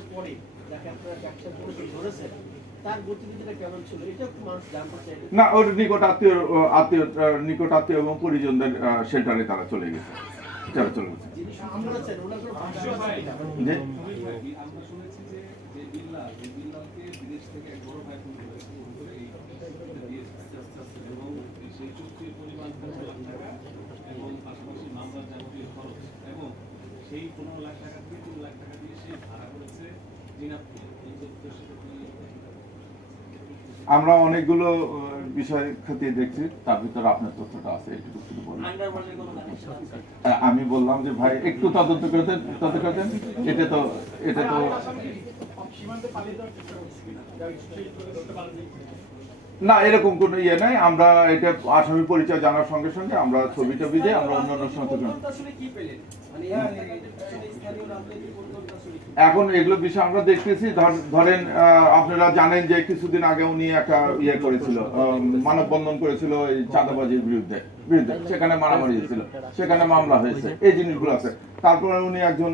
করার পরে যাকে আপনারা ব্যবসা করে ধরেছেন তার গতিবিধিটা কেমন ছিল এটা একটু মানুষ জানতে চাই। না, ওর নিকট আত্মীয় এবং পরিজনদের শেল্টারে তারা চলে গেছে। যারা চলে গেছে যিনি সামলাচ্ছেন ওনার কোনো ভাষ্য আছে কিনা? যে আমরা শুনেছি যে বিল্লালকে বিদেশ থেকে এক বড় ভাই ফোন করে এই এবং সেই চুক্তির পরিমাণ 15 লাখ টাকা এবং পাশাপাশি মামলার যাবতীয় খরচ এবং সেই 15 লাখ টাকা থেকে 3 লাখ টাকা দিয়ে সে ভাড়া করেছে জিনাপকে। এই তথ্যের সাথে আমরা অনেকগুলো বিষয় খতিয়ে দেখছি, তার ভিতরে আপনার তথ্যটা আছে, একটু শুধু বলুন। আন্ডারওয়ার্ল্ডের কোনো কানেকশন আছে? আমি বললাম যে ভাই একটু তদন্ত করেছেন, এটা তো সীমান্তে পালিয়ে যাওয়ার চেষ্টা করছে কিনা ধরতে পারেন? না, এরকম কোনো ইয়ে নাই। আমরা এটা আসামি পরিচয় জানার সঙ্গে সঙ্গে আমরা ছবি টবি দিয়ে আমরা অন্যান্য সংস্থা আসলে কি পেলেন মানে স্থানীয় রাজনৈতিক পরিকল্পনা আসলে কি? এখন এগুলো বিষয় আমরা দেখতেছি। ধরেন আপনারা জানেন যে কিছুদিন আগে উনি একটা ইয়ে করেছিল, মানববন্ধন করেছিল এই চাঁদাবাজির বিরুদ্ধে, সেখানে মারামারি হয়েছিল, সেখানে মামলা হয়েছে, এই জিনিসগুলো আছে। তারপরে উনি একজন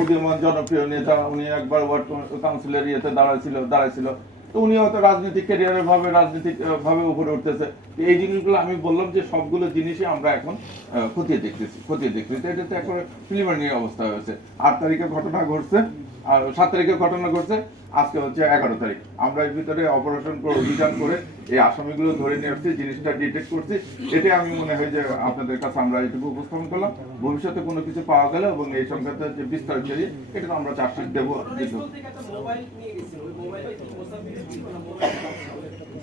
উদীয়মান জনপ্রিয় নেতা, উনি একবার ওয়ার্ড কাউন্সিলের ইয়েতে দাঁড়াইছিল। তো উনি হয়তো রাজনৈতিক ক্যারিয়ারের ভাবে রাজনৈতিক ভাবে উপরে উঠতেছে। এই জিনিসগুলো আমি বললাম যে সবগুলো জিনিসই আমরা এখন খতিয়ে দেখতেছি। এটা তো এখন প্রিলিমিনারি অবস্থা হয়েছে। 8 তারিখে ঘটনা ঘটছে, আর 7 তারিখে ঘটনা ঘটছে, আজকে হচ্ছে 11 তারিখ। আমরা এর ভিতরে অপারেশন করে অভিযান করে এই আসামিগুলো ধরে নিয়ে আসছি, জিনিসটা ডিটেক্ট করছি। এটাই আমি মনে হয় যে আপনাদের কাছে আমরা এটুকু উপস্থাপন করলাম। ভবিষ্যতে কোনো কিছু পাওয়া গেলে এবং এই সংক্রান্ত যে বিস্তারিত এটা তো আমরা চার্জশিট দেবো।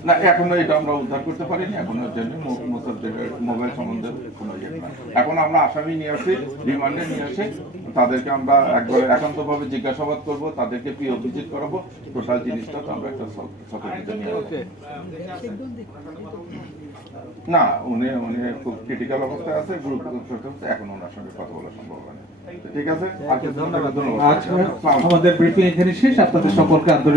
না, এখনো এটা আমরা উদ্ধার করতে পারিনি। এখনো মোসাদ্দেকের মোবাইল সম্বন্ধে কোনো ইয়ে না। এখন আমরা আসামি নিয়ে আসি, রিমান্ডে নিয়ে আসি, তাদেরকে আমরা একবার একান্তভাবে জিজ্ঞাসাবাদ করবো, তাদেরকে পিও ভিজিট করাবো। টোটাল জিনিসটা তো আমরা একটা সতর্কতা নিয়ে না, উনি খুব ক্রিটিক্যাল অবস্থায় আছে, গ্রুপ এখন ওনার সঙ্গে কথা বলা সম্ভব হয় না। ঠিক আছে, ধন্যবাদ। আমাদের ব্রিফিং এখানে শেষ। আপনাদের সকলকে আন্তরিক